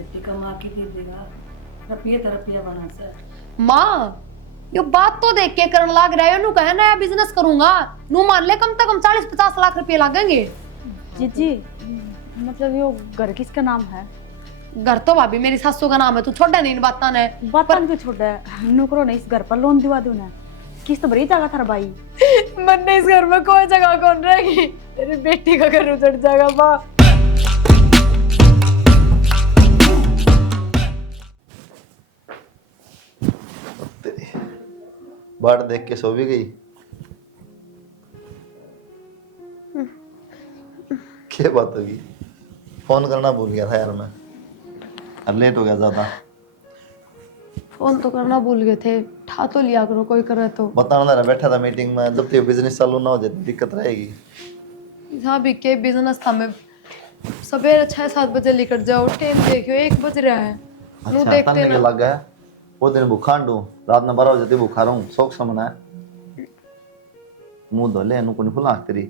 बेटी कमा के दे देगा, रुपये तो रुपया बना सर। माँ ये बात तो देख के करन लाग रहा है, नु कहे नया बिजनेस करूंगा, नु मान ले कम से कम 40-50 लाख रुपए लगेंगे। जीजी मतलब यो घर किसका नाम है? घर तो भाभी मेरी सासू का नाम है, तू छोड़ा नहीं इन बातों ने। बातन क्यों छोड़ है? नुकरो ने इस घर पर लोन दिवा दो ना, किस्त भरी जाएगा थारा भाई। मन्ने इस घर में कोई जगह कौन रहेगी, तेरी बेटी का घर उजड़ जाएगा माँ। बाट देख के सो भी गई। क्या बात होगी? फोन करना भूल गया था यार मैं, अब लेट हो गया ज्यादा। फोन तो करना भूल गए थे, उठा तो लिया करो कोई करे तो। बताना ना, बैठा था मीटिंग में, जब तक बिजनेस चालू ना हो जाए तो दिक्कत रहेगी। हाँ भी के बिजनेस था, मैं सवेरे 6-7 बजे निकल जाओ, टाइम देखियो 1 बज रहा है। नु अच्छा देखते तन्ने के ना लग गया। वो दिन भूखा डू, रात में 12 बजे भूखा रहूं, शौक समझना है। मुंह धो ले, अनु को नहीं फुला तेरी।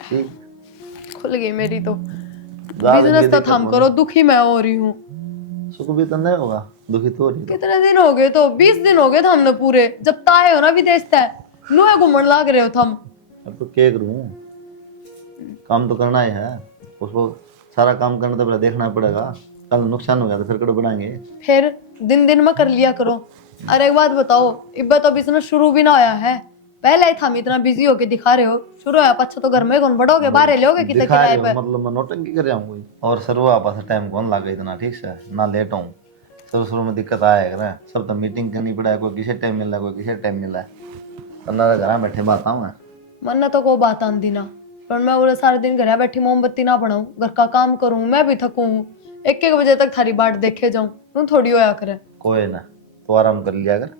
ठीक खुल गई मेरी तो। ज्यादा बिजनेस तो दिक्कत थम होने। करो, दुखी मैं हो रही हूँ। सुख भी तो नहीं होगा, दुखी तो हो रही हो। कितने दिन हो गए, तो 20 दिन हो गए थे हमने पूरे, जब ताए हो ना विदेश तय नुए घूमने लाग रहे हो थम। अब तो क्या करूं, काम तो करना ही है, उसको सारा काम करना तो पहले देखना पड़ेगा। कल नुकसान हो गया तो फिर कड़ो बनाएंगे। फिर दिन दिन में कर लिया करो। अरे एक बात बताओ, इब्बा तो बिजनेस शुरू भी ना होया है, पहले ही हम इतना बिजी होके दिखा रहे हो, शुरू होया पच्छा तो घर में कौन बढ़ोगे, बाहर लोगे कितने दिखा किराए रहे पे। हो, मतलब मैं नोटंकी कर रहा हूँ। और सर वो आपस टाइम कौन लगा इतना, ठीक से ना लेट हूँ। शुरू में दिक्कत आया करे, सब तो मीटिंग करनी पड़ा, कोई किसी टाइम मिल रहा है, कोई किसी टाइम मिल रहा है। अन्ना घर बैठे बात आऊँ मैं। मन तो को बात आंदी ना, पर मैं पूरे सारे दिन घर बैठी मोमबत्ती ना बनाऊं, घर का काम करूं, मैं भी थकूं, 1-1 बजे तक थारी बाट देखे जाऊं, तुम थोड़ी होया करे। कोई ना, तो आराम कर लिया कर,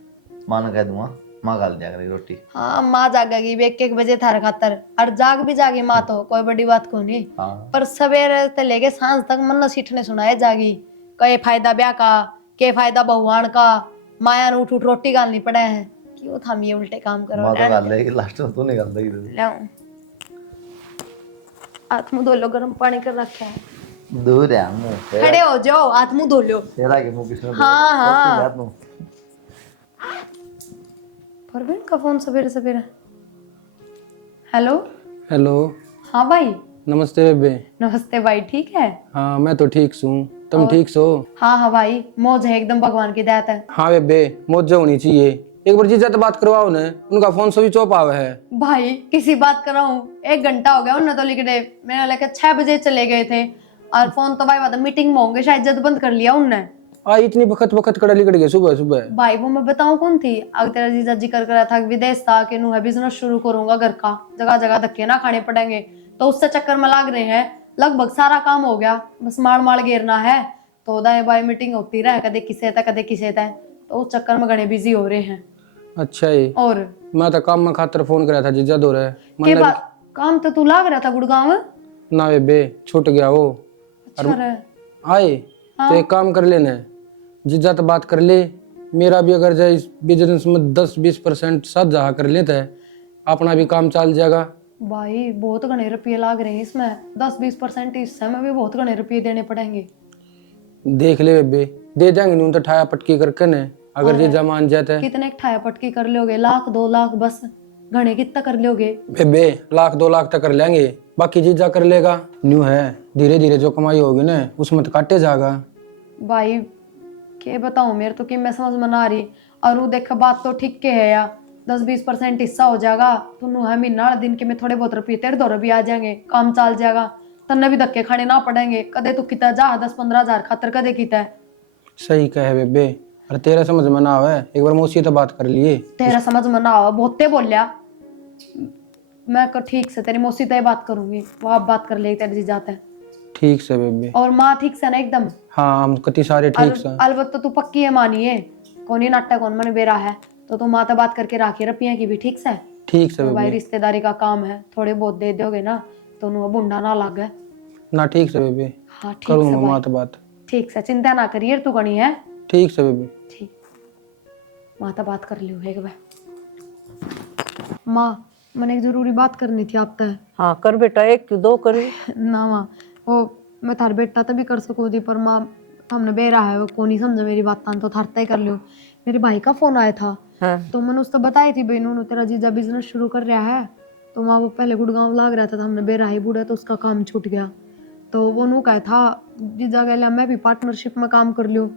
माँ ने कह दूंगा, माँ गाल दिया करेगी रोटी। हाँ माँ जागेगी 1-1 बजे थारे खातर, और जाग भी जागी माँ तो कोई बड़ी बात को नहीं। हाँ पर सवेरे से लेके सांझ तक मन न सीठने सुनाए जागी, कई फायदा ब्याह का, के फायदा बहुआन का, माया ने उठ उठ रोटी गालनी पड़े हैं, क्यों थम ये उल्टे काम करो। माँ तो गाल देगी, लास्ट में तू नहीं गाल देगी। लाऊं हाथ मुंह धो लो, गर्म पानी कर रखा है, दूर है मुंह से। खड़े हो जाओ, हाथ मुंह धो लो। तेरा के मुंह किसने हाँ, हाँ। बात नु। परवीन का फोन सवेरे सवेरे। हेलो। हेलो। हाँ भाई। नमस्ते बेबे। नमस्ते भाई, ठीक है? हाँ मैं तो ठीक हूँ, तुम ठीक सो? हाँ हाँ भाई, मौज है एकदम, भगवान की दया है। हाँ बेबे मौज होनी चाहिए, एक बार जीजा से बात करवाओ ने, उनका फोन स्विच ऑफ आवे है। भाई किसी बात कर रहा हूँ, 1 घंटा हो गया उन्हें तो लिख दे, मैंने लेकर 6 बजे चले गए थे, और फोन तो भाई बात मीटिंग में होंगे शायद, जद बंद कर लिया उनने। आ इतनी बखत बखत कड़ा लिकड़ गए सुबह सुबह। भाई वो मैं बताऊं कौन थी, अगर तेरा जीजा जिक्र कर रहा था कि विदेश था, कि नु है बिजनेस शुरू करूंगा घर का, जगह जगह धक्के ना खाने पड़ेंगे, तो उससे चक्कर में लाग रहे हैं। लगभग सारा काम हो गया, बस माड़ माड़ घेरना है, तो दाएं बाएं मीटिंग होती रहे, कदे किसे था कदे किसे था, तो उस चक्कर में घने बिजी हो रहे हैं। अच्छा ही, और मैं तो काम में खातर फोन करा था जीजा दो रहे के बात काम तो तू लाग रहा था गुड़गांव में। ना बेबे छूट गया वो। अच्छा रहे। आए तो एक काम कर लेना, जीजा तो बात कर ले, मेरा भी अगर जाए इस बिजनेस में 10-20% साथ जहा कर लेता है, अपना भी काम चल जाएगा। भाई बहुत घने रुपये लाग रहे हैं इसमें, 10-20% हिस्से में भी बहुत घने रुपये देने पड़ेंगे। देख ले बेबे, दे जाएंगे नहीं तो ठाया पटकी करके ने, अगर जीजा मान जाता है। कितने ठाया पटकी कर लोगे, 1-2 लाख बस, घने कितना कर लोगे? बेबे 1-2 लाख तक कर लेंगे, बाकी जीजा कर लेगा। न्यू है, धीरे धीरे जो कमाई होगी ना उसमें तो काटे जाएगा। भाई के बताऊं, मेरे तो कि मैं समझ में ना आ रही, और वो देखा बात तो ठीक के है यार, 10-20% हिस्सा हो जाएगा तो नु है महीना दिन के में थोड़े बहुत रुपये तेरे दो भी आ जाएंगे, काम चल जाएगा, तन्ने भी धक्के खाने ना पड़ेंगे, कदे तू किता जा 10-15 हजार खातर कदे किता है। सही कहे बेबे, अरे तेरा समझ में ना आवे, एक बार मौसी तो बात कर लिए। तेरा समझ में ना आवा, बहुते बोलिया, मैं ठीक से तेरी मौसी तय बात करूंगी, वो आप बात कर ले तेरे जी जाते हैं। ठीक से बेबे। और माँ ठीक से ना एकदम? हाँ हम कति सारे ठीक से। अलबत्ता तू पक्की है मानिए, कौन ही नाटक कौन मन बेरा है, तो तू माँ से बात करके राखी रपिया की भी ठीक से। ठीक से तो भाई बेबे। रिश्तेदारी का काम है, थोड़े बहुत दे दोगे ना तो नु बुंडा ना लागे ना ठीक से बेबे। हाँ ठीक करूँ से माँ भाई, तो बात। ठीक से चिंता ना करिए तू कहीं है। ठीक से बेबे। ठीक, माँ तो बात कर लियो एक बार। माँ मैंने एक जरूरी बात करनी थी आपसे। हाँ कर बेटा, 1 क्यों 2 करी। ना माँ, वो मैं थार बेटा तभी कर सकूँ थी, पर माँ हमने बेरा है वो को नहीं समझे मेरी बात तो थारता ही कर लियो। मेरे भाई का फोन आया था हाँ। तो मैंने उसको बताई थी भाई नूनू तेरा जीजा बिजनेस शुरू कर रहा है, तो वहाँ वो पहले गुड़गांव लाग रहा था, हमने बेरा ही बूढ़ा तो उसका काम छूट गया। तो वो नू कहा था जीजा गया मैं भी पार्टनरशिप में काम कर लूँ,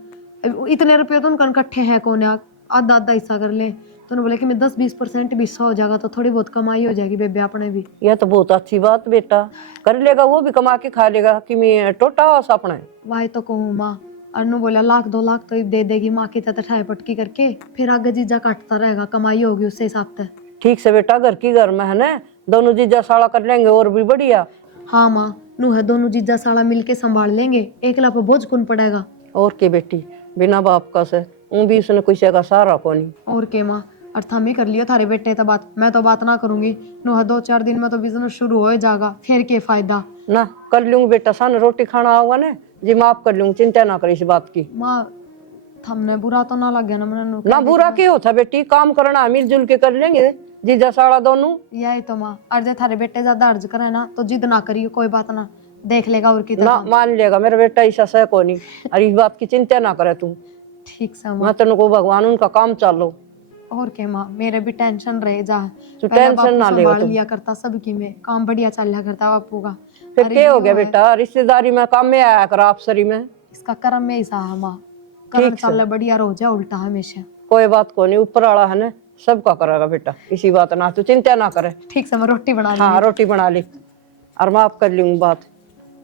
इतने रुपये तो उनका इकट्ठे हैं कौन है, आधा आधा हिस्सा कर ले। तो उन्होंने बोला कि मैं 10-20% भी हिस्सा हो जाएगा तो थोड़ी बहुत कमाई हो जाएगी बेबे अपने भी। यह तो बहुत अच्छी बात बेटा, कर लेगा वो भी कमा के खा लेगा कि मैं टोटा हो अपना। वाही तो कहूँ माँ। अनु बोला 1-2 लाख तो दे देगी माँ की तरह ठाई पटकी करके, फिर आगे जीजा काटता रहेगा, कमाई होगी उससे हिसाब से। ठीक से बेटा, घर की घर में है ना, दोनों जीजा साला कर लेंगे और भी बढ़िया। हाँ माँ, नू है दोनों जीजा साला मिलके संभाल लेंगे, एकला पे बोझ कौन पड़ेगा। और के बेटी, बिना बाप का से भी उसने कुछ का सहारा को नहीं। और के माँ, और थम ही कर लियो थारे बेटे तो बात, मैं तो बात ना करूंगी। नू है 2-4 दिन में तो बिजनेस शुरू हो जाएगा, फिर के फायदा। ना कर लूंगी बेटा, सन रोटी खाना होगा ना जी, माफ कर लूंगी, चिंता ना कर इस बात की। माँ थमने बुरा तो ना लग गया ना मैंने? ना बुरा क्यों होता बेटी, काम करना मिलजुल के कर लेंगे जीजा साला दोनों। यही तो माँ, अर्ज थारे बेटे ज्यादा अर्ज करे ना तो जिद ना करियो, कोई बात ना, देख लेगा और की ना मान लेगा मेरा बेटा, ऐसा सह को नहीं। और इस बात की चिंता ना करे तू। ठीक से माँ। मैं तेन को भगवान उनका काम चालो। और के माँ, मेरे भी टेंशन रहे जा, तू टेंशन ना ले लिया करता सबकी में, काम बढ़िया चल रहा करता बापू का। फिर क्या हो गया बेटा, रिश्तेदारी में काम में आया कर आपसरी में। इसका कर्म में ही सा है माँ, कर्म चल बढ़िया रो जाए उल्टा हमेशा। कोई बात को नहीं, ऊपर वाला है ना, सबका करेगा बेटा, इसी बात ना तू चिंता ना करे। ठीक से मैं रोटी बना ली। हाँ रोटी बना ली और माफ कर लूंगी बात।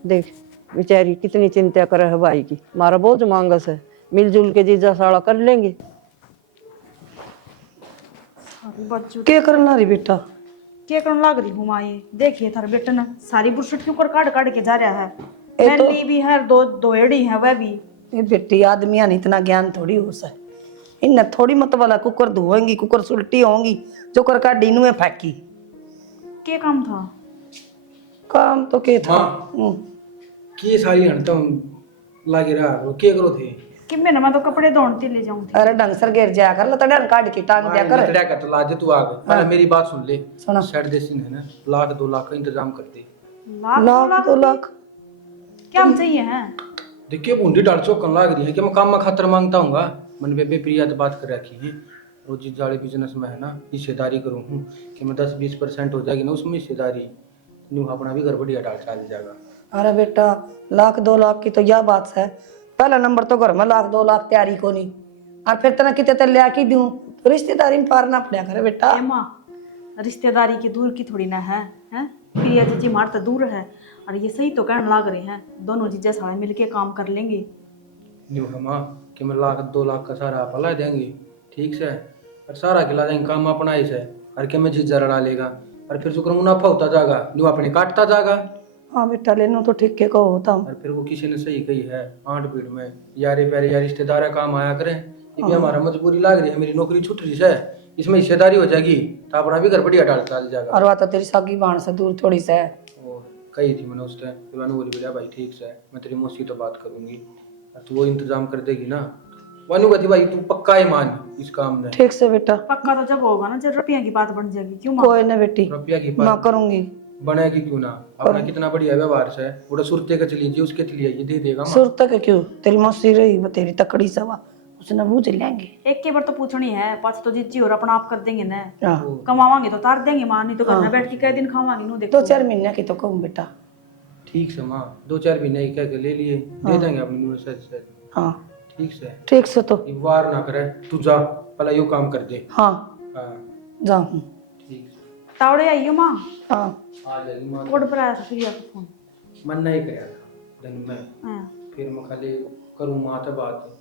देख बेचारी कितनी चिंता करे है भाई की, हमारा बहुत मांगस है, मिलजुल के जीजा साला कर लेंगे। क्या करना रही बेटा? क्या करने लग रही हूँ माँ? ये देखिए थारे बेटे ने सारी बुरसट क्यों कर काट काट के जा रहा है। मैंने भी है, दो एड़ी है वह भी। ये बेटी आदमियां ने इतना ज्ञान थोड़ी हो सा, इन्हें थोड़ी मत वाला कुकर धोएंगी, कुकर सुलटी होंगी, जो कर का डीनू में फेंकी। क्या काम था? काम तो के था की सारी हंटा लागे रहा वो के करो थे कि मैं तो कपड़े धोने ले जाऊं थी। अरे ढंग सर गिर जाया कर, लतड़न काट के टांग दिया कर। लतड़ा का तो लाजे तू आ गए, पहले मेरी बात सुन ले। सुना। सेट देसी है ना, 1-2 लाख का इंतजाम कर दे। लाख 2 लाख क्या चाहिए है? देखिए बूंदी डाल चौकन लाग रही है कि मैं काम में खातर मांगता हूँ। मैंने बेबे प्रिया तो बात कर रखी है, वो जिस जाड़े बिजनेस में है ना हिस्सेदारी करूँ हूँ कि मैं 10-20% हो जाएगी ना उसमें हिस्सेदारी, न्यू अपना भी घर बढ़िया डाल चाल जाएगा। अरे बेटा 1-2 लाख की तो यह बात है, पहला नंबर तो घर में 1-2 लाख तैयारी को नहीं, और फिर तना कितने तक लिया की दूं, तो रिश्तेदारी में पार ना पड़ा करे बेटा। माँ रिश्तेदारी की दूर की थोड़ी ना है, हैं? प्रिया जीजी मार तो दूर है, और ये सही तो कहने लग रहे हैं, दोनों जीजा साले मिलके काम कर लेंगे। न्यू हम कि मैं 1-2 लाख का सारा आप ला देंगे, ठीक से, और सारा खिला देंगे काम अपना ही से, और क्या मैं जीजा लड़ा लेगा, और फिर जो मुनाफा होता जाएगा न्यू अपने काटता जाएगा। हाँ बेटा लेनो तो ठीक के कहो होता हूँ। और फिर वो किसी ने सही कही है 8 भीड़ में यारे प्यारे यार रिश्तेदार काम आया करें, ये भी हमारा मजबूरी लग रही है, मेरी नौकरी छूट रही है, इसमें हिस्सेदारी हो जाएगी तो अपना भी घर बढ़िया डाल चाल जाएगा। और वह तो तेरी सागी बाण से दूर थोड़ी सा है। और कही थी मैंने उस टाइम, फिर मैंने बोली बेटा भाई ठीक से मैं तेरी मौसी तो बात करूंगी, तू वो इंतजाम कर देगी ना। वानू कहती भाई तू पक्का ही मान इस काम में। ठीक से बेटा, पक्का तो जब होगा ना जब रुपया की बात बन जाएगी। क्यों माँ? कोई ना बेटी, रुपया की मैं बात करूंगी। बनेगी क्यों ना, अपना कितना बढ़िया व्यवहार से बड़ा सुरते का चलीजिए उसके लिए ये दे देगा। सुरत के क्यों, तेरी मौसी रही वो तेरी तकड़ी सवा, उसने बूझ लेंगे। एक के बार तो पूछनी है, पाँच तो जीजी और अपना आप कर देंगे ना, हाँ। कमावांगे तो तार देंगे माँ, नहीं तो घर में बैठ के कई दिन खावांगे। नो देखो 2-4 महीने की तो कहूँ बेटा। ठीक से माँ 2-4 महीने कह के ले लिए दे देंगे अपनी से। हाँ ठीक से, ठीक से तो वार ना करे, तू जा पहले यो काम कर दे। हाँ हाँ जाऊँ। ठीक से, तावड़े आइयो माँ। हाँ आ जाएगी माँ। कोड पर आया था फिर फोन। मन नहीं कराया था दिन में, हाँ। फिर मैं खाली करूँ माँ से बात।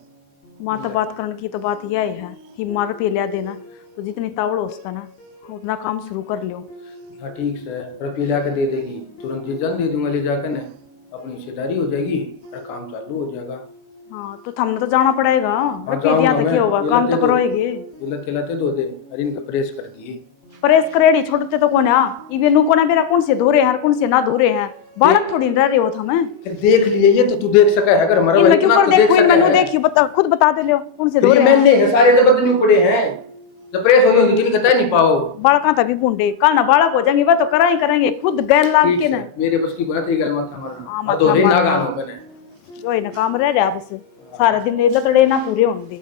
माँ तो बात करने की तो बात यह है कि माँ रुपये लिया देना, तो जितनी तावड़ हो उसका ना उतना काम शुरू कर लियो। हाँ ठीक से, रुपये ला के दे देगी तुरंत, ये जल्द दे दूंगा ले जाकर ना, अपनी हिस्सेदारी हो जाएगी और काम चालू हो जाएगा। हाँ तो थमने तो जाना पड़ेगा, रुपये जाऊंगा दिया तो मैं, क्या होगा, काम तो करोगे। खिलाते दो दे, अरे इनका प्रेस कर दिए। प्रेस करेड़ी छोड़ते तो कौन है, इवे नु कोना मेरा कौन से धोरे हैं कौन से ना धोरे हैं, बालक थोड़ी रह रहे हो थमे। फिर देख लिए ये तो तू देख सका है, अगर हमारा इनमें क्यों कर देखो, मैंने देखियो बता खुद बता दे लो कौन से धोरे हैं। मैंने सारे जबरदस्ती पड़े हैं जब प्रेस हो रही होगी तो नहीं पाओ। बालका तभी बूंदे कल ना बालक हो जाएंगे वह तो करा ही करेंगे खुद गैर लाग के ना मेरे बस की बना थी गल माथा हाँ, मारना माथा दो ही ना मारना। गानो मैंने वही ना काम रह रहा बस सारा दिन लतड़े ना पूरे होने दे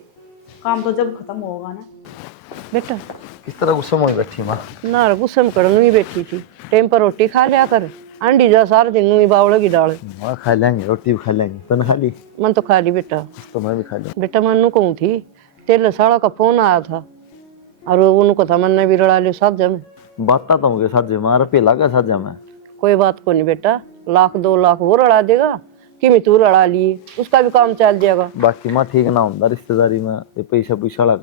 काम तो जब खत्म होगा ना। बेटा किस तरह गुस्सा में बैठी माँ? ना गुस्से में कड़न ही बैठी थी, टाइम पर रोटी खा लिया कर, अंडी जा सारे दिन ही बावड़ की डाल। माँ खा लेंगे, रोटी भी खा लेंगे। तूने खा ली? मन तो खा ली बेटा। तो मैं भी खा लूँ। बेटा मन कहूँ थी तेरे साला का फोन आया था और उनको था मन ने भी लड़ा लियो साथ में। बात तो होंगे साथ में, मारा पे लगा साथ में। कोई बात को नहीं बेटा, 1,00,000-2,00,000 वो लड़ा देगा कि मैं तू लड़ा लिए, उसका भी काम चल जाएगा। बाकी माँ ठीक ना होता रिश्तेदारी में, ये पैसा पैसा वाला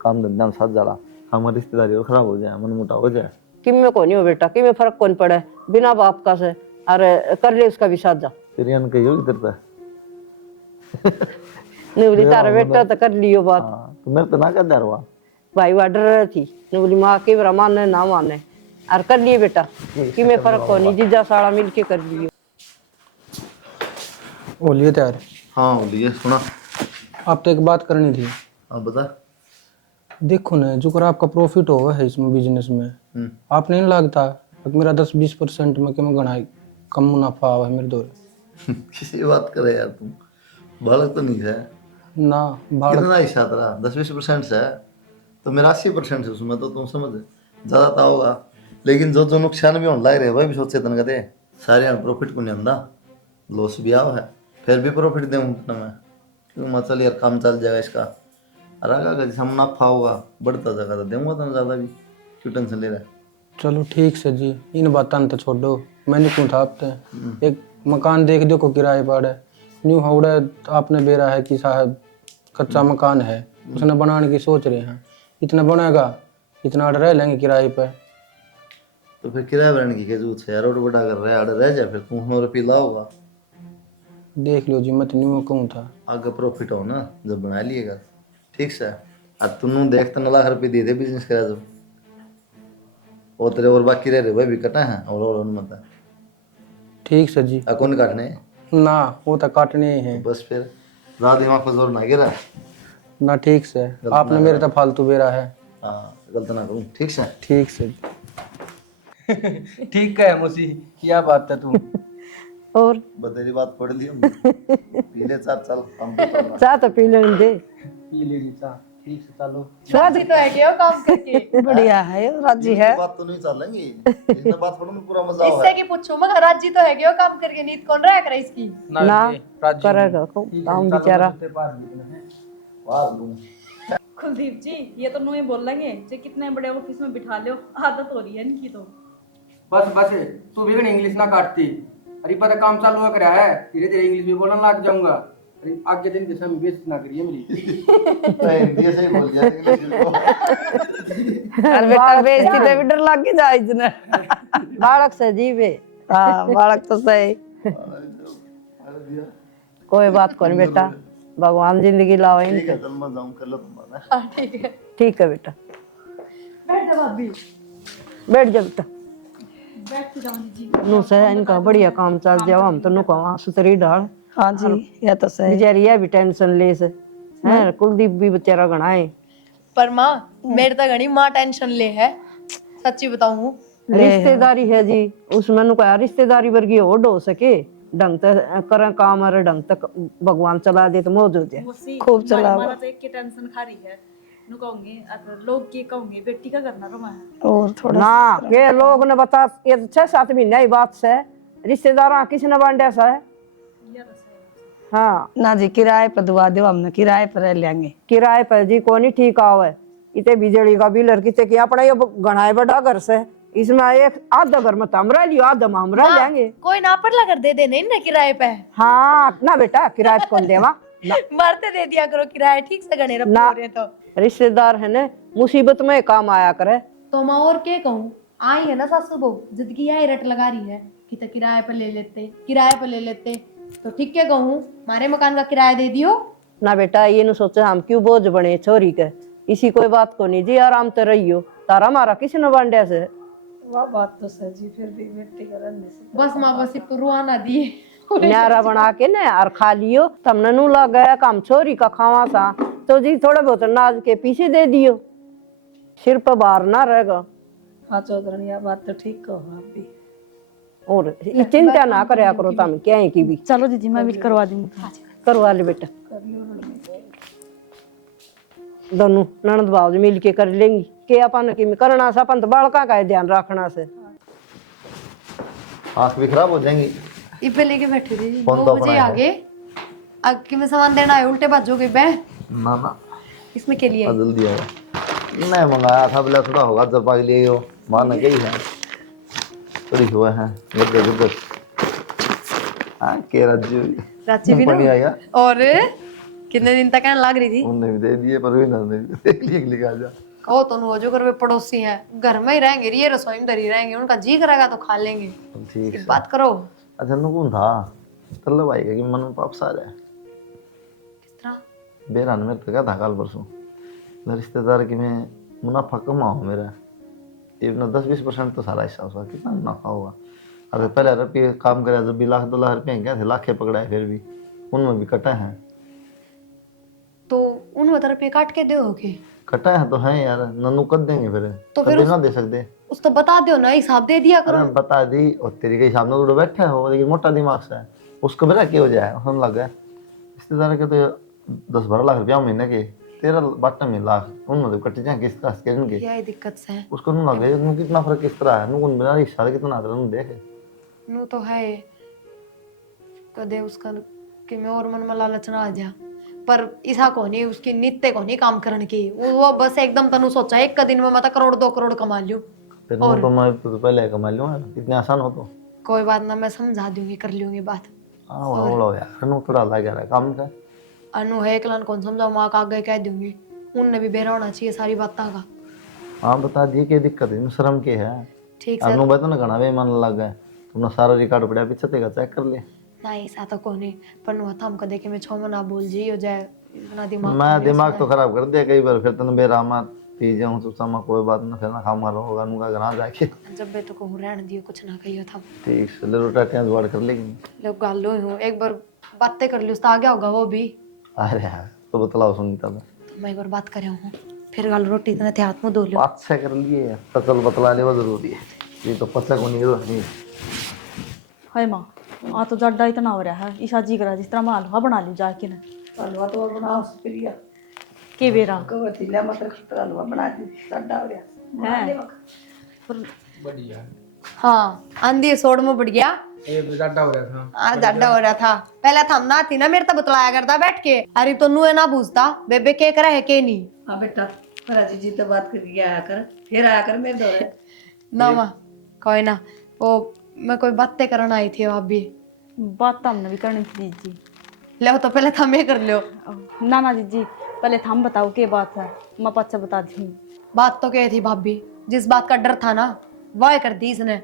काम धंधा में साथ जाला, हमारी रिश्तेदारी और खराब हो जाए, मन मोटा हो जाए। कि में को नहीं हो बेटा, कि में फर्क कौन पड़े, बिना बाप का से अरे कर ले उसका भी साथ जा। तेरी अन कही होगी तेरे पे। नहीं बोली तारा बेटा तो कर लियो बात। हाँ, तो मेरे तो ना कर दे रहा। भाई वो डर रही थी, नहीं बोली माँ के बरा मानने ना माने और कर लिए बेटा, कि में फर्क को नहीं, जीजा साड़ा मिल के कर लियो। बोलिए तैयार। हाँ बोलिए, सुना। आप तो एक बात करनी थी। अब बता। देखो ना जो कर आपका प्रॉफिट होगा है इसमें बिजनेस में, आप नहीं लगता मेरा 10-20% में कि मैं गणाई कम मुनाफा आवा है मेरे दौर। किसी बात करे यार तुम, बालक तो नहीं है ना भाड़ा कितना हिस्सा तेरा? 10-20% से है तो मेरा 80% है उसमें, तो तुम समझ ज्यादा तो होगा, लेकिन जो जो नुकसान भी होने लग रहे भाई भी सोच चेतन कहते सारे प्रॉफिट को नहीं आंदा, लॉस भी आओ है फिर भी प्रॉफिट दूंगा मैं, क्यों मत चल यार काम चल जाएगा इसका, और आगे जैसा मुनाफा होगा बढ़ता जाएगा तो दूंगा तो ज्यादा भी, क्यों टेंशन ले रहा है? चलो ठीक से जी, इन बातों तो छोड़ दो। मैंने क्यों था आपते एक मकान देख दो को किराए पर है, न्यू हाउड़ा आपने बेरा है कि साहब कच्चा मकान है, उसने बनाने की सोच रहे हैं, इतना बनेगा इतना रह लेंगे किराए पे। तो फिर किराया भरने की क्या जरूरत है यार, रोड बड़ा कर रहा है, आड़े रह जाए फिर तुम हमारे पिला होगा। देख लो जी, मैं तो न्यू कहूँ था आगे प्रॉफिट हो ना जब बना लिएगा ठीक से। अब तुम देख तो 9 लाख रुपये दे दे बिजनेस करा जब, और तेरे और बाकी रह रहे भाई भी कटा है और मत ठीक से जी। कौन काटने ना वो तो काटने ही हैं बस, फिर ज्यादा दिमाग पर जोर ना गिरा। ना। ठीक से आपने मेरे तो फालतू बेरा है। हाँ गलत ना करूँ ठीक से। ठीक से ठीक है मौसी, क्या बात है तुम। और बतेरी बात पढ़ ली हमने। पीले 4 साल हम पे पड़ रहा। चाह तो पी लेने दे। पी ले जी चाह, ठीक से चलो। राजी तो है क्या काम करके? बढ़िया है ये, राजी है। बात तो नहीं चलेंगी, इसमें बात पढ़ने में पूरा मजा इससे आवा की पूछो मगर राजी तो है क्या काम करके? नींद कौन रहा करे इसकी? ना करेगा काम बेचारा। वाह लूं। कुलदीप जी ये तो नुए बोल लेंगे जो कितने बड़े ऑफिस में बिठा लो, आदत हो रही है इनकी तो। बस बस तू भी इंग्लिश ना काटती, अरे पता काम चालू हो रहा है, धीरे धीरे इंग्लिश भी बोलने लग जाऊंगा। अरे आगे दिन के समय बेइज्जती ना करिए मेरी। हिंदी से ही बोल दिया इंग्लिश को। अरे बेटा बेइज्जती तो भी डर लग के जाए इतना। बालक से जीवे। हाँ बालक तो सही। कोई बात को नहीं बेटा, भगवान जिंदगी लाओ ठीक इनके। है चल मैं जाऊं, कर लो तुम्हारा। हाँ ठीक है, ठीक है बेटा, बैठ जा भाभी। बैठ जा बेटा। बैठ जाओ जी। नु से इनका बढ़िया काम चल जाओ, हम तो नु को वहां सुतरी डाल। हाँ जी ये तो सही। बेचारी ये भी टेंशन ले से हैं, कुलदीप भी बेचारा घना है। पर माँ मेरे तो घनी माँ टेंशन ले है, सच्ची बताऊं। रिश्तेदारी है जी, उसमें नु कहा रिश्तेदारी वर्गी हो हो सके, ढंग से करे काम और ढंग तक भगवान चला दे तो मौजूद है। खूब चला। हमारा तो एक की टेंशन खा रही है, नु कहूंगी अगर लोग की कहूंगी बेटी का करना रो मैं। और थोड़ा ना के लोग ने बता, ये 6-7 महीने की बात से रिश्तेदार किसने बांटा सा है। हाँ ना जी किराए पर दुआ दो, हमने किराए पर रह लेंगे। किराए पर जी को नहीं ठीक आवे, इतने बिजली का बिल और कितने की अपना ये घना बड़ा घर से, इसमें एक आधा घर में हमरा लियो, आधा में हमरा लेंगे। कोई ना पड़ला कर दे देने ना किराए पे। हाँ ना बेटा किराए कौन देवा, मरते दे दिया करो किराया, ठीक से गणे रब ना। रहे तो रिश्तेदार है ना, मुसीबत में काम आया करे। तो मैं और क्या कहूँ, आई है ना सासू बहू, जिंदगी यही रट लगा रही है कि तो किराए पे ले लेते, किराए पे ले लेते। तो ठीक क्या कहूँ, हमारे मकान का किराया दे दियो ना बेटा, ये न सोचे हम क्यों बोझ बने छोरी के, इसी कोई बात को नहीं जी, आराम तो रहियो, तारा मारा किसी ने बांटे से। वाह बात तो सही जी, फिर भी बेटी का रहने से बस माँ बस रुआना दिए न्यारा बना के न और खा लियो, तुमने नू लग गया काम छोरी का खावा सा, तो जी थोड़ा बहुत नाज के पीछे दे दियो। सिर पर भार ना रहेगा। हाँ चौधरी यह बात तो ठीक कहो आप भी। और ये चिंता ना करया करो तुम क्या है की भी। चलो जीजी मैं भी करवा दूंगी। करवा ले बेटा, दोनों ननद भाव मिल के कर लेंगी के अपन की करना से अपन तो बालका का ध्यान रखना से। आँख भी खराब हो जाएंगी। ये पे लेके बैठे थे जी, कौन 2 तो बजे अपना है? आगे आगे में सामान देना है, उल्टे बाजोगे बे। ना ना इसमें के लिए जल्दी आया। मैं मंगाया था बोला थोड़ा होगा जब के लिए हो मान गई है थोड़ी हुआ है गुड गुड। हाँ के राजू रांची भी बढ़िया ना। यार। और कितने दिन तक कहने लग रही थी उन्होंने भी दे दिए पर भी ना देख लिखा जा। कहो तो वो जो घर में पड़ोसी हैं घर में ही रहेंगे, ये रसोई में धरी रहेंगे, उनका जी करेगा तो खा लेंगे। ठीक की है। बात करो। अच्छा नुकुन था तल्ला भाई का कि मन में पाप सारे किस तरह? बेरान मेरे तो क्या था कल परसों रिश्तेदार की मैं मुनाफा कमाऊँ मेरा ये ना 10-20% तो सारा हिस्सा उसका कितना मुनाफा होगा। अगर पहले रुपये काम करे जब भी लाख 2 लाख रुपये क्या थे लाखे पकड़ाए फिर भी उनमें भी कटा है। तो उन रुपये काट के दोगे? कटा है तो है यार नन्नू कर देंगे फिर तो फिर कभी ना दे सकते। उस तो बता दो ना, हिसाब दे दिया करो। अरे बता दी और तेरी के हिसाब में तो बैठे हो लेकिन मोटा दिमाग से है उसको मेरा क्या हो जाए हम लग गए रिश्तेदार के तो 10-12 लाख रुपया महीने के 13-12 लाख उनमें तो कट जाए किस तरह के इनके यही दिक्कत से है। उसको नू लगे नू कितना फर्क किस तरह है नू मेरा हिस्सा कितना आता है देखे नू तो है कदे उसका कि मैं और मन में लालच ना आ जा पर ऐसा को नहीं उसकी नित्य को नहीं काम करने की वो बस एकदम तनु सोचा एक का दिन में मैं करोड़ 2 करोड़ कमा लूं। फिर नू तो मैं तो पहले कमा लूँ इतने आसान हो तो कोई बात ना, मैं समझा दूंगी, कर लूंगी बात। हाँ बोलो यार नू थोड़ा लग रहा है काम का। अनु है एकलान कौन समझाओ, माँ का आगे कह दूंगी, उनने भी बेरा होना चाहिए सारी बातों का। हाँ बता दिए क्या दिक्कत है शर्म के है। ठीक अनु सर। बता ना घना वे मन लग गए तुमने सारा रिकॉर्ड पड़ा पीछे तेगा चेक कर ले। नहीं ऐसा तो को नहीं पर नु हम को देखे मैं 6 महीना बोल जी हो जाए इतना दिमाग मैं दिमाग तो खराब कर दिया कई बार फिर तने बेरामा पी जाऊं तो समा कोई बात ना फिर ना खा मारो होगा नुका घर जाके जब बे तो कहूँ रहने दियो कुछ ना कहियो था ठीक है ले रोटा टेंस जुगाड़ कर लेगी। लोग गालो हूँ एक बार बातें कर ली उस तो आ गया होगा वो भी। अरे यार तो बतलाओ सुनी तब तो मैं एक बार बात करे हूँ फिर गाल रोटी इतने थे हाथ में धो लो। बात से कर लिए तो चल बतला ले वो जरूरी है ये तो पता को नहीं। हाय माँ आ तो जड्डा इतना हो रहा है ईशा जी करा जिस तरह मैं हलवा बना लूँ जाके ना। हलवा तो बनाओ प्रिया के बेरा कवर थिला मतलब खतर हलवा बना दी सड्डा हो गया है बढ़िया हाँ आंधी सोड़ में बढ़ गया। ये ज्यादा हो रहा था। हाँ जाडा हो रहा था पहले थम ना थी ना मेरे तो बतलाया करता बैठ के अरे तो नुए ना पूछता बेबे के करा है के नहीं। हाँ बेटा फराजी जी तो बात करके आया कर फिर आया कर मेरे दौरे ना माँ कोई ना वो मैं कोई बातें करना आई थी आप भी बात तो हमने भी करनी थी जीजी। ले तो पहले थम ये कर लो। ना ना जीजी पहले थम बताओ क्या बात है मैं पच्चा बता दी। बात तो क्या थी भाभी जिस बात का डर था ना वह कर दी इसने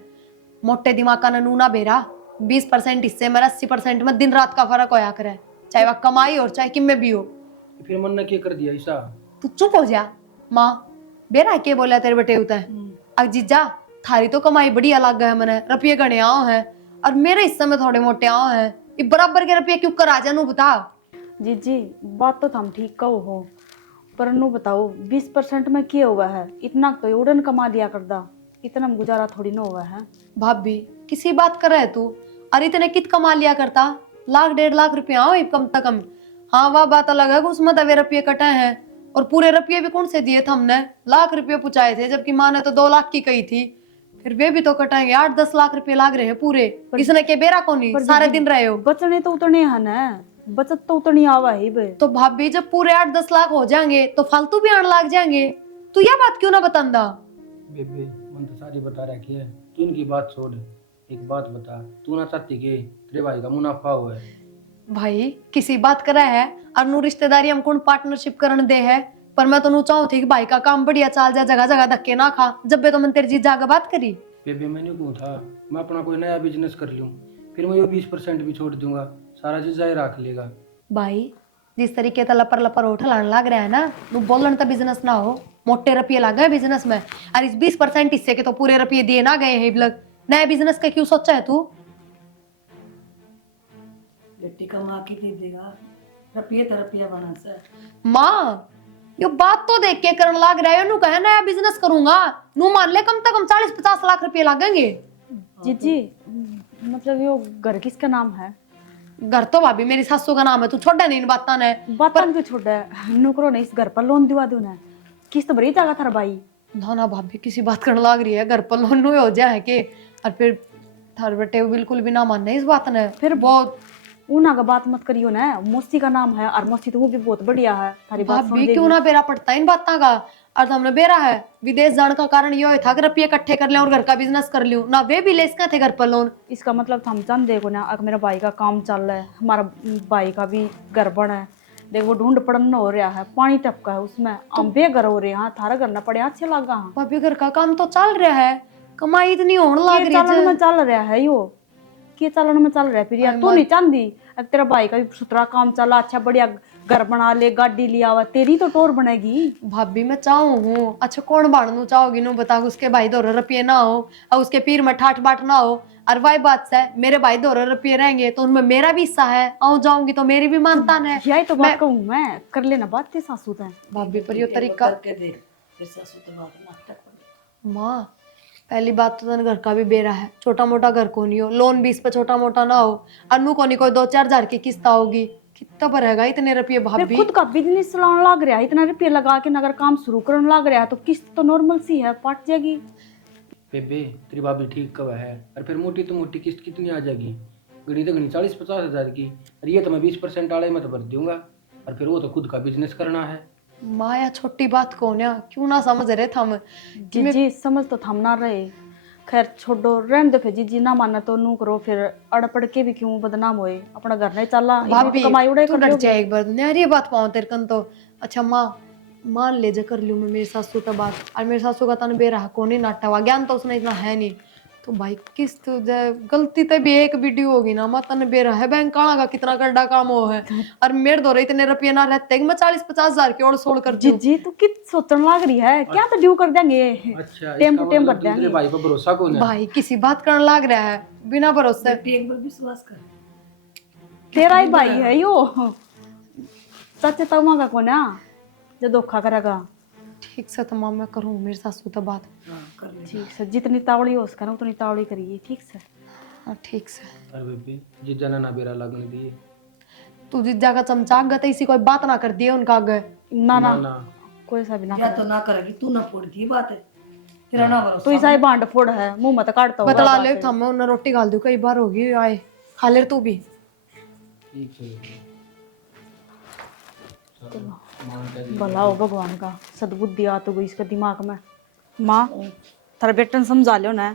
मोटे दिमाग का नूना बेरा 20% हिस्से में 80% में दिन रात का फर्क होया करे चाहे वह कमाई और चाहे किम में भी हो। फिर मन ने क्या कर दिया ऐसा। तू चुप हो जा माँ बेरा के बोला तेरे बेटे होता है अब जीजा थारी तो कमाई बढ़िया लग गया मैंने रुपये गणे आओ है और मेरे हिस्से में थोड़े मोटे आओ है ये बराबर के रुपये क्यों कर आ जा बता। जीजी बात तो थम ठीक कहो हो पर नु बताओ 20% में क्या हुआ है इतना तो उड़न कमा लिया करदा इतना में गुजारा थोड़ी ना हुआ है। भाभी किसी बात कर रहे तू अरे इतने कित कमा लिया करता 1.5 लाख रुपया आओ कम से कम। हाँ वह बात अलग है उसमें दबे रुपये कटे हैं और पूरे रुपये भी कौन से दिए थे हमने लाख रुपये पुचाए थे जबकि माँ ने तो 2 लाख की कही थी फिर वे भी तो कटाएंगे 8-10 लाख रुपये लाग रहे हैं पूरे इसने के बेरा को नहीं सारे दिन रहे हो। बचने तो उतने है ना बचत तो उतनी आवा ही बे। तो भाभी जब पूरे 8-10 लाख हो जाएंगे तो फालतू भी आने लग जाएंगे तू यह बात क्यों ना बतांदा। बेबे मन तो सारी बता रखी है तू इनकी बात छोड़ एक बात बता तू ना चाहती के तेरे भाई का मुनाफा हुआ है। भाई किसी बात करा है और नू रिश्तेदारी हम कौन पार्टनरशिप करने दे है पर मैं तो नू चाहूँ थी कि भाई का काम बढ़िया चाल जाए जगह जगह धक्के ना खा जब बे तो मैं तेरी जीत जाकर बात करी। बेबे मैंने कहा था मैं अपना कोई नया बिजनेस कर लूँ फिर मैं ये 20% भी छोड़ दूंगा सारा चीज जाए रख लेगा। भाई जिस तरीके से लपर लपर उठ लाने लग रहा है ना तू बोलन तो बिजनेस ना हो मोटे रुपये लग गए बिजनेस में और इस 20% हिस्से के तो पूरे रुपये दिए ना गए हैं लग नए बिजनेस का क्यों सोचा है तू। बेटी कमा के दे देगा रुपये तो रुपया बना सर। माँ यो बात तो देख के करन लाग रहा है, नु कहे नया बिजनेस करूंगा, नु मान ले कम से कम 40-50 लाख रुपए लागेंगे। जीजी मतलब यो घर किसका नाम है? घर तो भाभी मेरी सासू का नाम है, तू छोड़ा नहीं इन बातां ने। बातन क्यों छोड़ है? नुकरो ने इस घर पर लोन दिवा दो ना, किस्त भरी जाएगा थारा भाई। ना ना भाभी किसी बात करने लाग रही है, घर पर लोन नु हो जाए के और फिर थार बेटे बिल्कुल भी ना मानने इस बात ने, फिर बहुत ऊना का बात मत करियो ना, मौसी का नाम है और मौसी तो वो भी बहुत बढ़िया है, थारी बात सुन भाभी लेगी। क्यों ना बेरा पड़ता इन बातों का। और हमने बेरा है विदेश जाने का कारण ये था कि रुपये इकट्ठे कर ले और घर का बिजनेस कर लूं ना, वे भी ले इसका थे घर पर लोन। इसका मतलब हम जान देखो ना, अगर मेरा भाई का काम चल रहा है, हमारा भाई का भी घर बना है, देख वो ढूंढ पड़न हो रहा है, पानी टपका है उसमें, हम बेघर हो रहे हैं, थारा घर ना पड़े अच्छे लगा। भाभी घर का काम तो चल रहा है, कमाई इतनी होने लग रही चलन में चल रहा है यो, के चलन में चल रहा है फिर यार, तू नहीं चाहती अब तेरा भाई का भी सुथरा काम चला, अच्छा बढ़िया घर बना ले, गाड़ी लिया हुआ, तेरी तो टोर बनेगी। भाभी मैं चाहूँ हूँ, अच्छा कौन बांटनू चाहोगी नु बता, उसके भाई 2 रुपये ना हो और उसके पीर में ठाठ बाट ना हो, और वही बात है मेरे भाई 2 रुपये रहेंगे तो उनमें मेरा भी हिस्सा है, आऊँ जाऊंगी तो मेरी भी मानता है। यही तो बात कहूँ मैं, कर लेना बात ते सासू ते। भाभी पर यो तरीका करके दे, फिर सासू तो बात नाटक पड़े। माँ पहली बात तो घर का भी बेरा है, छोटा मोटा घर को नहीं हो, लोन भी इस पे छोटा मोटा ना हो, अनु को नहीं कोई 2-4 हजार की किस्त आओगी, कितना भरेगा इतने रुपये फिर भाभी। खुद का बिजनेस चलाने लग रहा है, इतना रुपये लगा के अगर काम शुरू करने लग रहा है तो किस्त तो नॉर्मल सी है, पट जाएगी। बेबे तेरी भाभी ठीक कब है, और फिर मोटी तो मोटी किस्त कितनी आ जाएगी, गणी तो गणी 40-50 हजार की, और ये तो मैं 20% वाले में तो भर दूंगा, और फिर वो तो खुद का बिजनेस करना है। माया छोटी बात को ना क्यों ना समझ रहे थे हम। जीजी समझ तो थम ना रहे, खैर छोड़ो रहने दो, फिर जीजी ना माना तो नू करो, फिर अड़ पड़ के भी क्यों बदनाम होए, अपना घर नहीं चला, भाभी कमाई उड़े तू डर जाए एक बार, नारी बात पाऊं तेरे कन तो। अच्छा माँ मान ले जा कर लूँ मैं मेरी सासू का बात, और मेरी सासू का तन बेरा को नहीं नाटा हुआ, ज्ञान तो उसने इतना है नहीं, तो भाई किस्त गलती तो भी एक वीडियो होगी ना, माँ तन बेरा है बैंक का कितना करड़ा काम हो है, और मेरे दो इतने रुपये ना रहते मैं 40-50 हजार की और सोल कर जीजी तू कित सोचने लग रही है, क्या तो ड्यू कर देंगे, अच्छा टेम इसका टेम मतलब भर देंगे। दूसरे भाई पर भरोसा कौन है? भाई किसी बात करने लग रहा है बिना भरोसे। एक बार विश्वास कर, तेरा ही भाई है यो, सच तमा का कोना जो धोखा करेगा। ठीक से तो माँ मैं करूँ मेरी सासू तो बात। कर ले। ठीक से जितनी तावड़ी हो उसका ना उतनी तावड़ी करिए, ठीक से। हाँ ठीक से। अरे बेबे जिज्जा ना बेरा लगने दिए। तू जिज्जा का चमचा गए इसी कोई बात ना कर दिए उनका आगे। ना ना ना कोई सा भी ना या तो ना करेगी, तू ना फोड़ दी बात है, तेरा ना भरोसा। तू ऐसा ही बांड फोड़ है, मुंह मत काटता होगा। बतला ले था मैं उन्हें रोटी गाल दूं, कई बार होगी आए खा ले तू भी। ठीक है भला हो भगवान का, सद्बुद्धि आ तो गई इसके दिमाग में। माँ थारा बेटा ने समझा लो ना,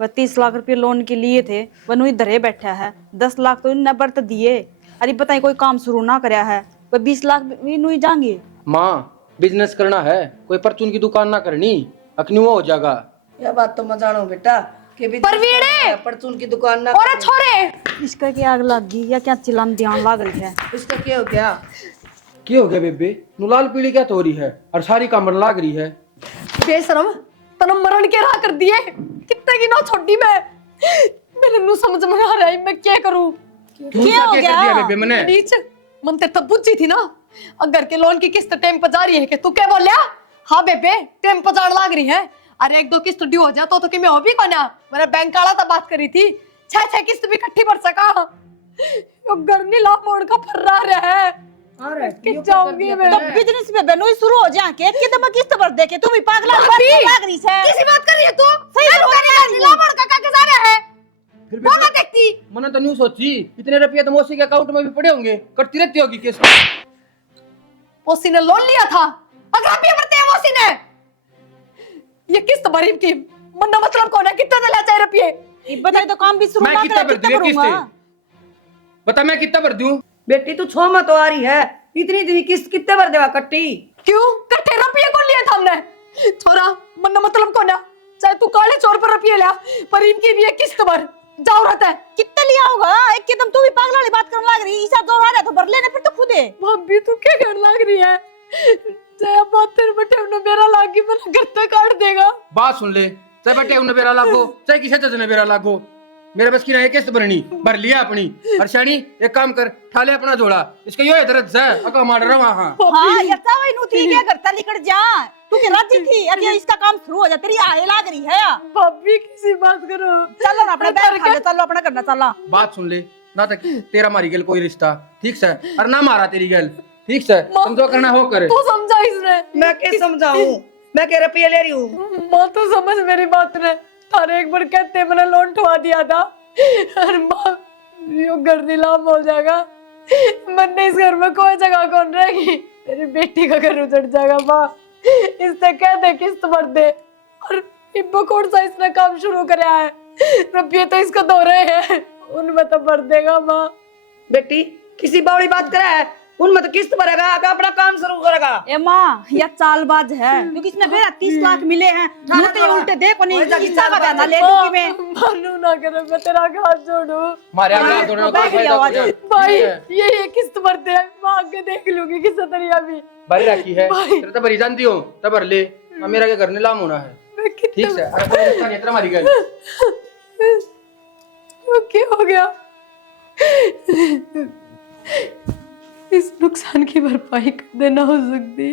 वह 30 लाख रुपए लोन के लिए थे, वह नु इधर ही बैठा है, 10 लाख तो इन्हें बरत दिए, अरे बताइए कोई काम शुरू ना कराया है, वह 20 लाख भी नु ही जाएंगे। माँ बिजनेस करना है, कोई परचून की दुकान ना करनी, अखनी वो हो जाएगा। यह बात तो मैं जानो बेटा कि भी परवीने! परचून की दुकान ना और छोरे इसका क्या आग लग गई या क्या चिल्लान ध्यान लग रही है? इसका क्या हो गया? क्या हो गया बेबे, नुलाल पीली क्या तो हो रही है और सारी कामर लाग रही है। बेशरम तने मरण के राह कर दिए, कितने की ना छोड़ी मैं, मेरे नु समझ में आ रहा है मैं क्या करूं। क्या हो कर गया? दिया बेबे मैंने? नीच मन ते तब बुझी थी ना, अगर के लोन की किस्त टाइम पर जा रही है कि तू क्या बोलिया? हाँ बेबे टाइम पर जान लाग रही है, अरे 1-2 किस्त ड्यू हो जाए तो कि मैं हो भी कोना, मेरा बैंक वाला तो बात करी थी 6 किस्त भी इकट्ठी भर सका, यो घर नहीं ला मोड़ का फर्रा रहा है। अरे कि जाऊंगी मैं तो बिजनेस में बनो ही शुरू हो जा के दम किस्त भर दे के तुम ही पागल लाग रही है। किसी बात कर रही है तू? सही ला मोड़ का क्या रहा है? फिर वो ना देखती मैंने तो न्यू सोची इतने रुपये तो मौसी के अकाउंट में भी पड़े होंगे, करती रहती होगी किस्त। मौसी ने लोन लिया था, अगर भी भरते हैं मौसी ने, ये किस्त भरी की मन्ना मतलब कौन है, कितना ले चाहे रुपये? बताइए तो काम भी शुरू मैं ना कितना करे, भर दूं कितना किस्त? करूंगा? बता मैं कितना भर दूं? बेटी तू 6 में तो आ रही है, इतनी किस्त कितने भर देवा कट्टी? क्यों कट्ठे रुपये कौन लिए था हमने? छोरा मन्ना मतलब कौन है, चाहे तू काले चोर पर रुपये लिया पर इनकी भी एक किस्त भर जाओ रहता है। कितना लिया होगा? एकदम तू भी पागल वाली बात करने लग रही, ईसा जोर आ रहा तो भर लेने फिर तो खुद है। भाभी तू क्या करने लग रही है? चाहे बात तेरे बटे उन्हें मेरा लागी मैंने घर तक काट देगा। बात सुन ले, चाहे बटे उन्हें बेरा लागो चाहे किसे जने बेरा लागो, मेरे बस की नहीं किस्त भरनी, भर लिया अपनी। और शानी एक काम कर, ठा ले अपना झोला, इसका यो दर्द से अका मार रहा वहां। हाँ यता वही नु थी क्या करता निकल जा, तू के राजी थी अरे इसका काम शुरू हो जा, तेरी आए लाग रही है। भाभी किसी बात करो। चलो ना अपने बैग खा ले, चलो अपना करना चला। बात सुन ले ना, तक तेरा मारी गल कोई रिश्ता ठीक से, और ना मारा तेरी गल ठीक से, समझो करना हो करे। तू समझा इसने। मैं क्या समझाऊं, मैं क्या रुपये ले रही हूँ। माँ तो समझ मेरी बात ने, थारे एक बार कहते मैंने लोन ठुआ दिया था, और माँ यो घर नीलाम हो जाएगा, मैंने इस घर में कोई जगह कौन रहेगी, तेरी बेटी का घर उजड़ जाएगा। माँ इससे कह दे किस्त भर दे, और इब्बो कौन सा इसने काम शुरू कराया है, रुपये तो इसको दो रहे हैं, उनमें तो भर देगा। माँ बेटी किसी बावड़ी बात करे है, उनमें तो किस्त भरेगा, आगे अपना काम शुरू करेगा। ए माँ यह चालबाज है, क्योंकि इसने मेरा 30 लाख मिले हैं, मुझे उल्टे देखो नहीं किस्सा का बहाना ले लूंगी मैं। मानू ना करे, मैं तेरा हाथ जोड़ू। मारे आगे दोनों का फायदा तुझे। भाई ये किस्त भरते हैं, मैं आगे देख लूंगी किस तरीका भी। भरी रखी है तेरे तो भरी जानती हो, तब भर ले, मेरा क्या घर नीलाम होना है ठीक से। अरे कोई रिश्ता नहीं तेरा, मारी गल क्या हो गया, इस नुकसान की भरपाई कर देना हो सकती,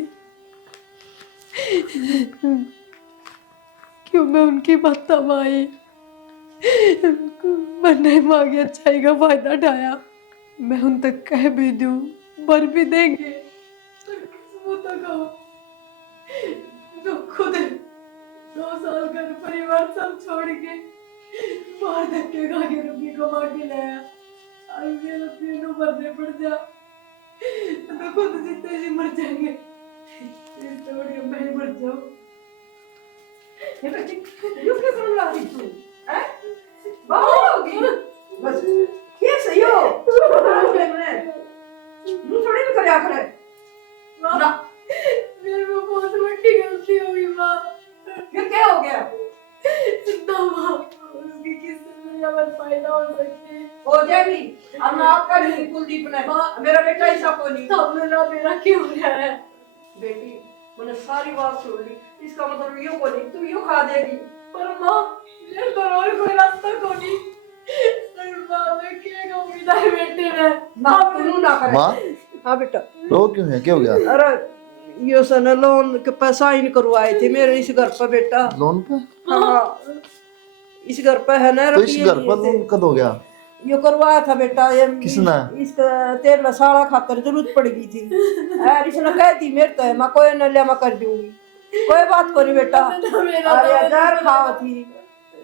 क्यों मैं उनकी बात आई, मैंने मांगी अच्छाई का फायदा उठाया, मैं उन तक कह भी दूं भर भी देंगे, किस्मत का जो खुद 2 साल घर परिवार सब छोड़ के बाहर धक्के खा के रुपये कमा के लाया, और मेरे रुपये नु भरने पड़ जा तो खुद जीते जी मर जाएंगे, इससे बढ़िया मैं ही मर जाऊं। ये बच्ची क्यों क्या सुन रहा है तू, हैं? बहुत होगी बस ये सही हो, मुंह थोड़ी भी करे आखिर ना, मेरे में बहुत बड़ी गलती हो गई माँ। फिर क्या हो गया ना माँ, उसकी किसी से ज्यादा फायदा हो सकती हो जाएगी, अब ना आपका नहीं कुलदीप ने, मेरा बेटा ऐसा कोई नहीं, हमने ना मेरा क्यों हो रहा है। बेटी मैंने सारी बात सुन ली, इसका मतलब यूं को नहीं, तू यूं खा देगी, पर माँ मेरे तो और कोई रास्ता को नहीं, पर माँ मैं क्या कहूँगी तेरे बेटे ने, माँ तू ना करे। माँ हाँ बेटा रो क्यों है, क्या हो गया? अरे यो सन लोन के पैसा इन करवाए थे मेरे इस घर पर बेटा। लोन पे? हाँ इस घर पे है ना, तो इस घर पर लोन कब हो गया? यो करवाया था बेटा, ये किसने? इसका तेरे सारा खातर जरूरत पड़ गई थी यार, इसने कह दी मेरे तो है मैं कोई न ले मैं कर दूंगी, कोई बात को नहीं बेटा, अरे हजार खाओ थी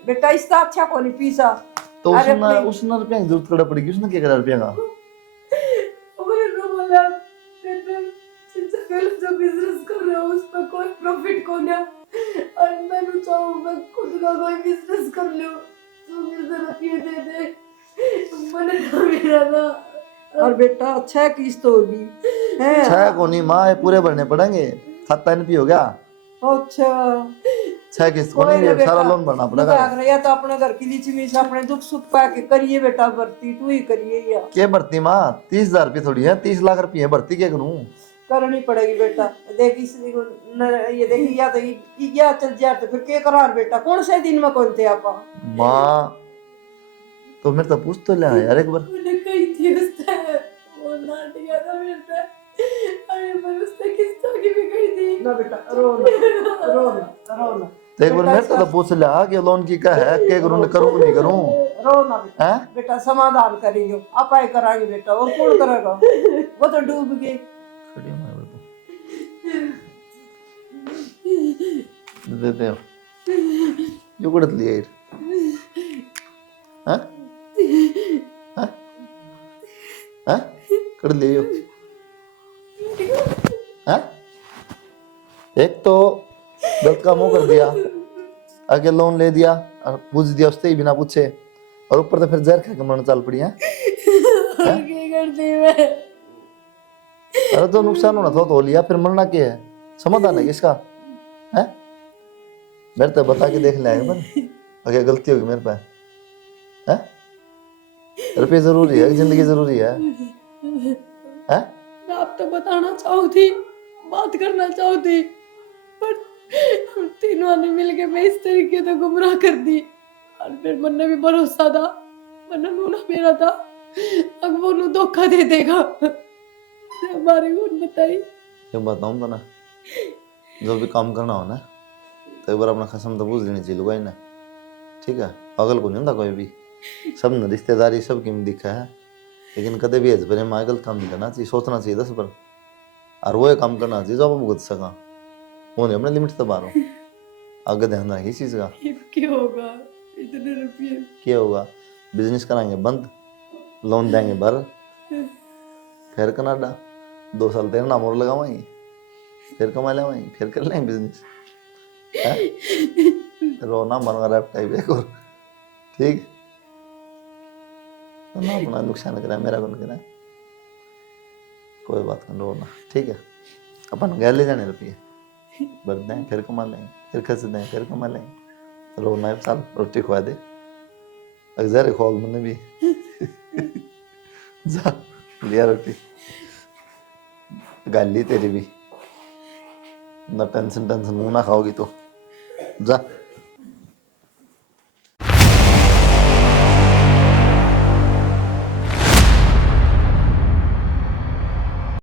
बेटा, इसका अच्छा को नहीं पीसा। तो उसने रुपया की जरूरत पड़ पड़ेगी, उसने क्या करा रुपया का? जो बिजनेस कर रहा हूँ उस पर कोई प्रॉफिट को ना, और मैं चाहूँ मैं खुद का कोई बिजनेस कर लूँ, तो मुझे रुपये दे दे, मैंने ना मेरा ना। और बेटा 6 किस्त होगी है, 6 को नहीं माँ, ये पूरे भरने पड़ेंगे, खाता एनपी हो गया। अच्छा 6 किस्त को नहीं, ये सारा लोन भरना पड़ेगा। या तो अपने घर की लीची से अपने दुख सुख पा के करिए बेटा, भर्ती तू ही करिए या क्या भर्ती माँ? 30,000 रुपये थोड़ी है, 30 लाख रुपये भर्ती क्या करूँ? करनी पड़ेगी बेटा, देख इस ये देखी या तो या चल जाए तो फिर क्या करार बेटा, कौन से दिन में कौन थे आपा माँ? तो मेरे तो पूछ तो ले यार एक बार। मैंने कही थी उससे, वो ना दिया था मेरे से, अरे मैं उससे किस्ता की भी कही थी ना बेटा, रो ना तो एक बार मेरे तो पूछ ले कि लोन की क्या है, क्या करूँ करूँ नहीं करूँ? रो ना बेटा, हैं? बेटा समाधान करेंगे आप ही कराएंगे बेटा, और कौन करेगा, वो तो डूब गए। देते हो यो कुठत लिए हाँ हाँ हाँ कड़ लिए हाँ? एक तो गलत काम वो कर दिया, आगे लोन ले दिया और पूछ दिया उससे ही बिना पूछे, और ऊपर तो फिर जहर खा के मरने चल पड़ी है। अरे तो नुकसान होना था तो हो लिया, फिर मरना क्या है? समाधान है किसका है? मेरे तो बता के देख ले एक बार, अगर गलती होगी मेरे पे है? रुपये जरूरी है, जिंदगी जरूरी है हैं? मैं आप तो बताना चाहूँ थी, बात करना चाहूँ थी, पर तीनों ने मिलके मैं इस तरीके से गुमराह कर दी, और फिर मन में भी भरोसा था वरना नूना मेरा था, अब वो नू धोखा दे देगा। हमारे को बताई। क्यों बताऊँ तो ना, जो भी काम करना हो ना तो एक बार अपना कसम तो पूछ लेनी चाहिए लुगाई ने, ठीक है। पागल को नहीं होता कोई भी, सब ने रिश्तेदारी सब की दिखा है, लेकिन कदे भी हज पर माँ गलत काम नहीं करना चाहिए, सोचना चाहिए 10 बार, और वो काम करना चाहिए जो आप भुगत सका, वो नहीं अपने लिमिट से बाहर हो। आगे ध्यान रखिए इस चीज का। क्या होगा इतने रुपये? क्या होगा, बिजनेस कराएंगे बंद, लोन देंगे भर, फिर कनाडा 2 साल तेरे नाम और लगावाएंगे, फिर कमा लेवाएंगे, फिर कर लेंगे बिजनेस। रोना मन रहा टाइप एक और, ठीक तो ना अपना नुकसान करा, मेरा कौन करा, कोई बात नहीं रोना, ठीक है। अपन घर ले जाने रुपये भर दें, फिर कमा लेंगे, फिर खर्च दें, फिर कमा लेंगे। रोना है साल रोटी खुआ दे, अक्सर खोल मैंने भी जा लिया रोटी, गाली तेरी भी ना, टेंशन मुंह ना खाओगी तो जा।